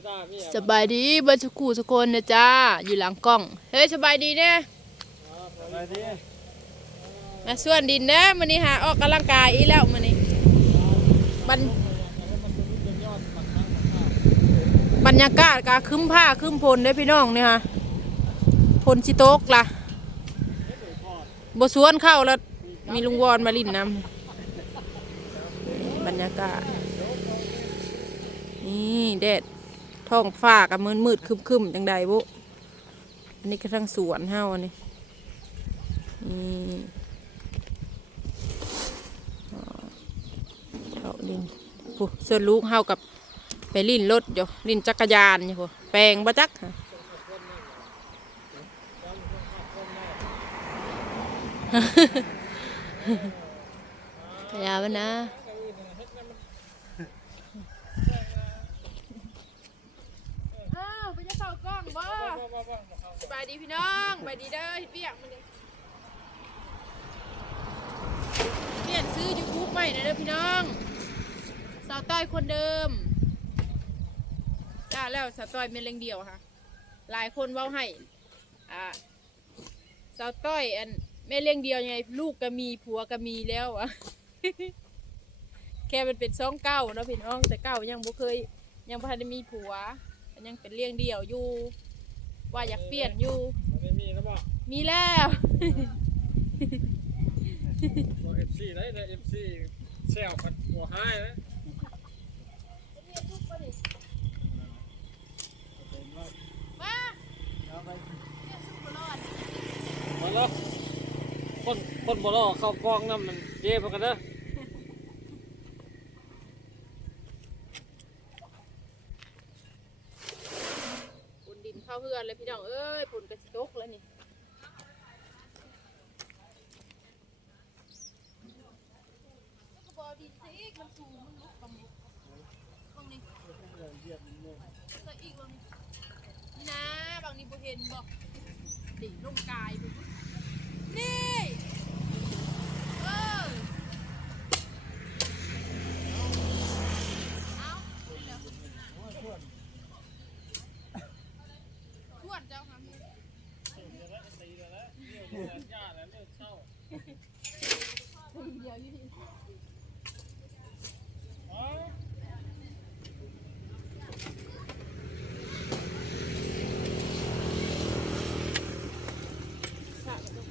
จะได้มีสบายดีเบิร์สกูสกคนนะจ้าอยู่หลังกล้อง เฮ้ยสบายดีเนี่ยอะไรดีมาส่วนดินเด้อมื้อนี้หาออกกำลังกายอีแล้วมื้อนี้บรรบรรยากาศกาครึ้มผ้าครึ้มพลได้อพี่น้องนี่ค่ะพลสิโตกล่ะบ่สวนเข้าแล้วมีลุงวอนมาลินน้ำบรรยากาศนี่แดด ท้องฟ้ากับมืดมืดๆครึมจังใดบุอันนี้ก็ทั้งสวนเฮาอันนี้นี่อ๋อเขาลินผู้ส่วนลูกเฮากับไปลินรถอยู่ลินจักรยานอยู่ผู้แปลงบ่จักค่ะพยาวันนะ อ้าวไปจะเฝ้ากล้อง บ่สบายดีพี่น้องสบายดีเด้อเฮ็ดเวียกมื้อนี้เปลี่ยนซื้อ YouTube ใหม่นะเด้อพี่น้อง สาวต้อยคนเดิมจ้าแล้วสาวต้อยเป็นเล็งเดียวค่ะ หลายคนเว้าให้อ่าสาวต้อยอันแม่เลี้ยงเดียวยังไงลูกก็มีผัวก็มีแล้วอะแค่มันเป็นซองเก้าเนาะพี่น้องแต่เก้ายังบ่เคย ยังบ่ทันมีผัวยังเป็นเลี้ยงเดียวอยู่ ว่าอยากเปลี่ยนอยู่ มันไม่มีแล้วบ่มีแล้ว ตัวเอฟซีได้เลยเอฟซีแซวมันหัวหายนะมามาแล้วคนคนบ่รอเข้ากองน้ำมันเย่พกันเด้อ ผลดินเข้าเพื่ อนเลยพี่น้องเอ้ยผลกระตกแล้วนี่แล้วก็บ่ดินซะอีกมันสูงมันลุกบังนี้บังนี้ซะอีกบังนี้นี่นะบางนี้บ่เห็นบ่ดิลงกายบ่นี่เออเอานี่แหละ ชวนเจ้าค่ะมีเดียวอยู่ที่สระมันต้อง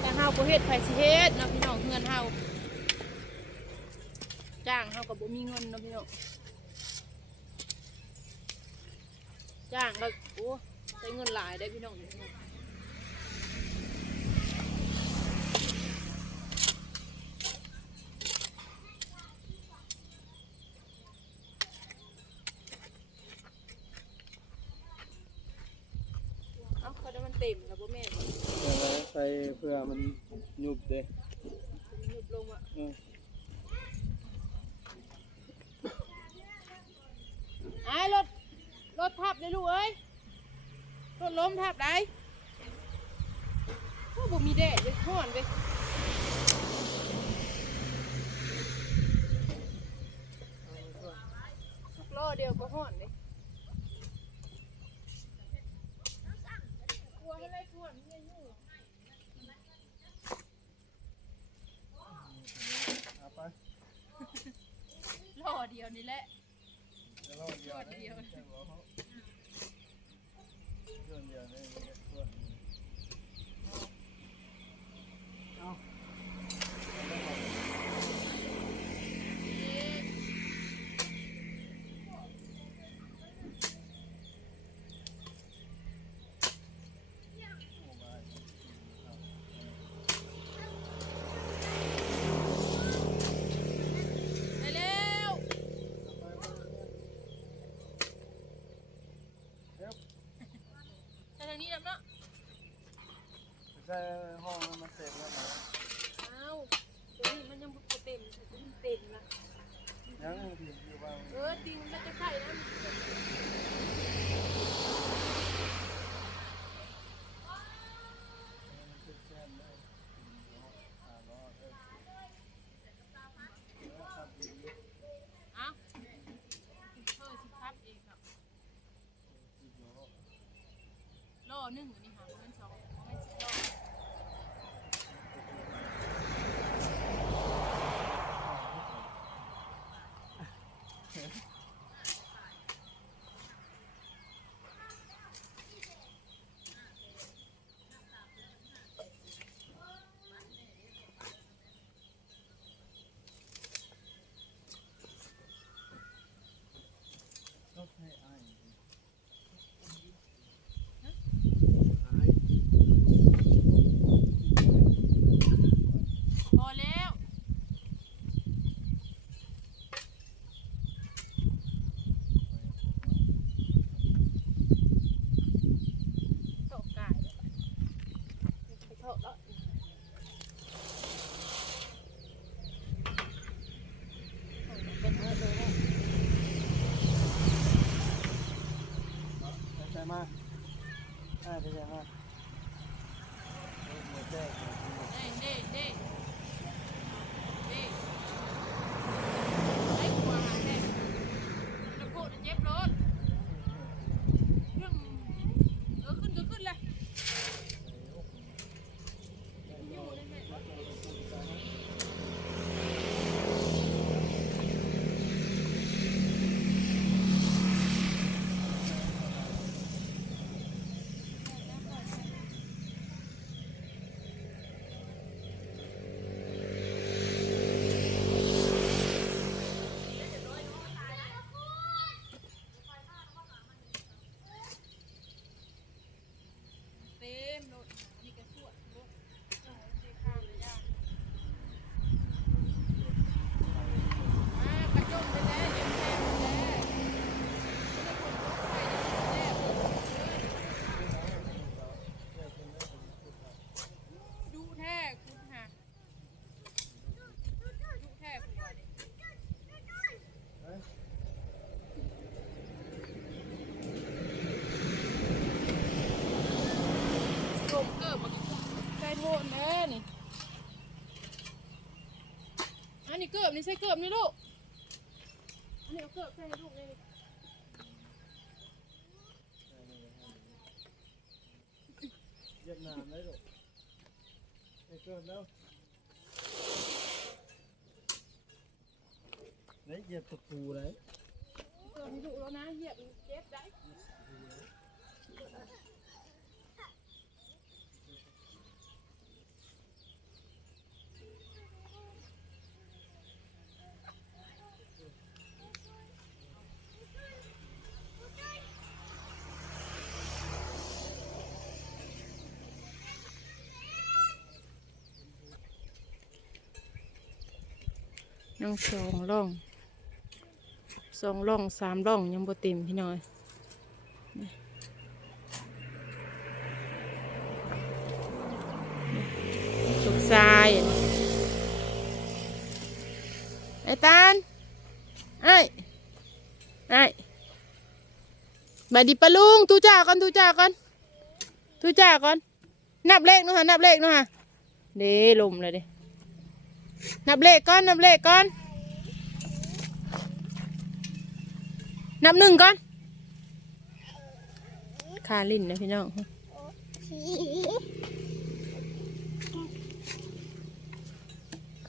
แต่เฮา บ่เฮ็ดไผสิเฮ็ดเนาะพี่น้องเงินเฮาจ้างเฮาก็บ่มีเงินเนาะพี่น้องจ้างก็โอ้ใช้เงินหลายได้พี่น้องเอ้าเขาได้มันเต็มแล้วบ่แม่น ใส่ เพื่อมันหยุบเด้ยุบลงอะไอ้รถรถทับเลยลูกเอ้ยรถล้มทับได้โอ้บ่มีแดดเลยห้อนไปล้อเดียวก็ห้อนเลยกลัวอะไรกลัวนเนี่ยอยู่ เอา ไปล้อเดียวนี่แหละเดี๋ยวเราเดียวล้อเดียวเดือนเดียวนี่ ใส่ห้องมันเต็มแล้วนะเอ้าตัวยมันยังบ่เต็มตัวนี้เต็มนะยังถึงอยู่บ้างเออจริงมันจะใส่นะโลหนึ่งอันนี้ อ่าใช่มา เด้เด้เด้เด้ไอ้หัวหาเด้จะพูดจะเจ็บรถเรื่องเออขึ้นก็ขึ้นเลยอยู่ได้ไหม เต็มรถอันนี้ก็สวดรถเออเจ๊ข้ามเลยย่าอ่ากระจมไปแล้วเดี๋ยวแทงไปแล้วแล้วคนรถไฟเดี๋ยวแทงดูแท้คุณฮะดูแท้ผัวดิลมเกิดมาใส่โมนแม่นี่ อบนี่ใส่เกิบนี่ลูกอันนี้เอาเกิบใส่ให้ลูกเลยเวียดนามได้หรอไอ้เกิดแล้วไหนเหยียบตะปูไหน เกิบนี่ลูกแล้วนะเหยียบเจ็บได้ น้องสองร่องสองร่องสามร่องยังบ่เต็มพี่น้อยสุกทรายไอ้ตาลไอ้ไอ้บายดีปะลุงตูจ่าก่อนตูจ่าก่อนตูจ่าก่อน นับเลขหนูฮะนับเลขหนูฮะเด้ลมเลยเด้ นับเลขก่อนนับเลขก่อนนับหนึ่งก่อนคาลินนะพี่น้อง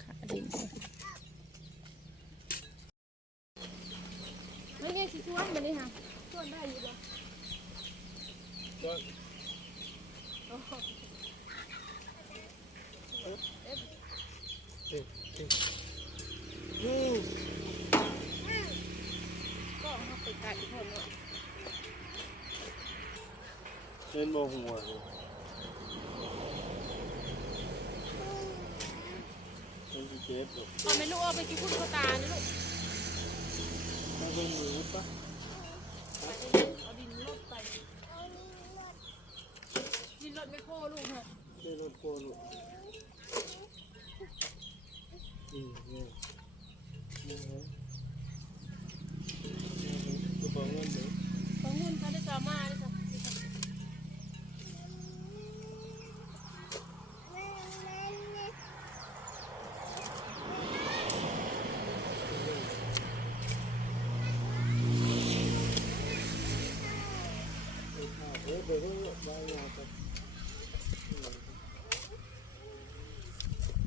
ขาลินไม่ไงสิชวนมาเลยค่ะชวนได้อยู่บ่ อืมก็เอาไปกัดอีกคนเนาะเล่นโมหัวเลยเป็นที่เจ็บหรอกตอนไม่ลูกเอาไปกินพุ่นข้าวตานี่ลูกถ้าเป็นหมูปะเอาดินลดไปดินลดไม่โคลูกฮะเล่นรถโกนหรอก อืมเนี่ยนี่ฮะกระเป๋าเงินเดี๋ยว ของเงินเขาได้สามาได้จ้ะ เฮ้ยเดี๋ยวเดี๋ยวไปงานไป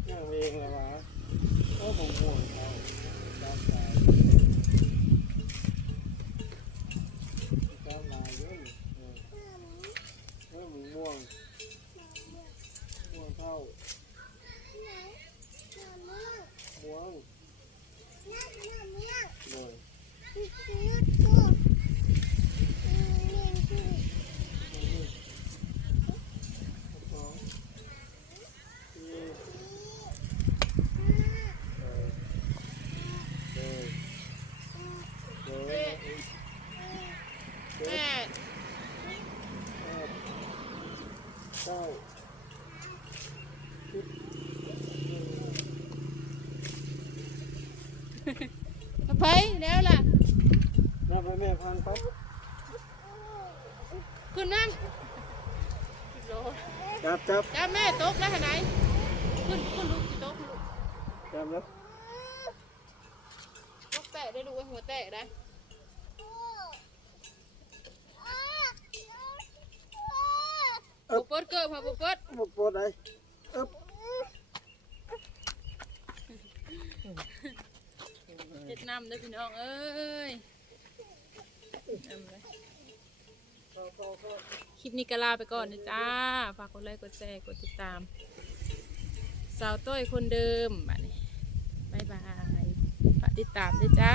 เองแล้ววะโอ้ผมห่วงเขาตามตายตามลายเยอะเออเออมึงม่วงม่วงเข้าม่วงเลยสองสี่เออเออเออเจ็ด แม่ แปดเก้าสิบ เอาไปแล้วล่ะ นับไปแม่พันไป ขึ้นนั่ง จับจับจ้าแม่ตกแล้วไหนขึ้นขึ้นลูกสิตกลูกจับแล้วตกแตะได้ลูกไว้หัวแตะได้บุปผดเกิดพอบุปผดหมดปวดเลยอึ๊บเจ็ดน้ำเด้อพี่น้องเอ้ยน้ำเลย คลิปนี้ก็ลาไปก่อนนะจ้า ฝากกดไลค์ กดแชร์ กดติดตาม สาวต้อยคนเดิมบัดนี้บายบายฝากติดตามด้วยจ้า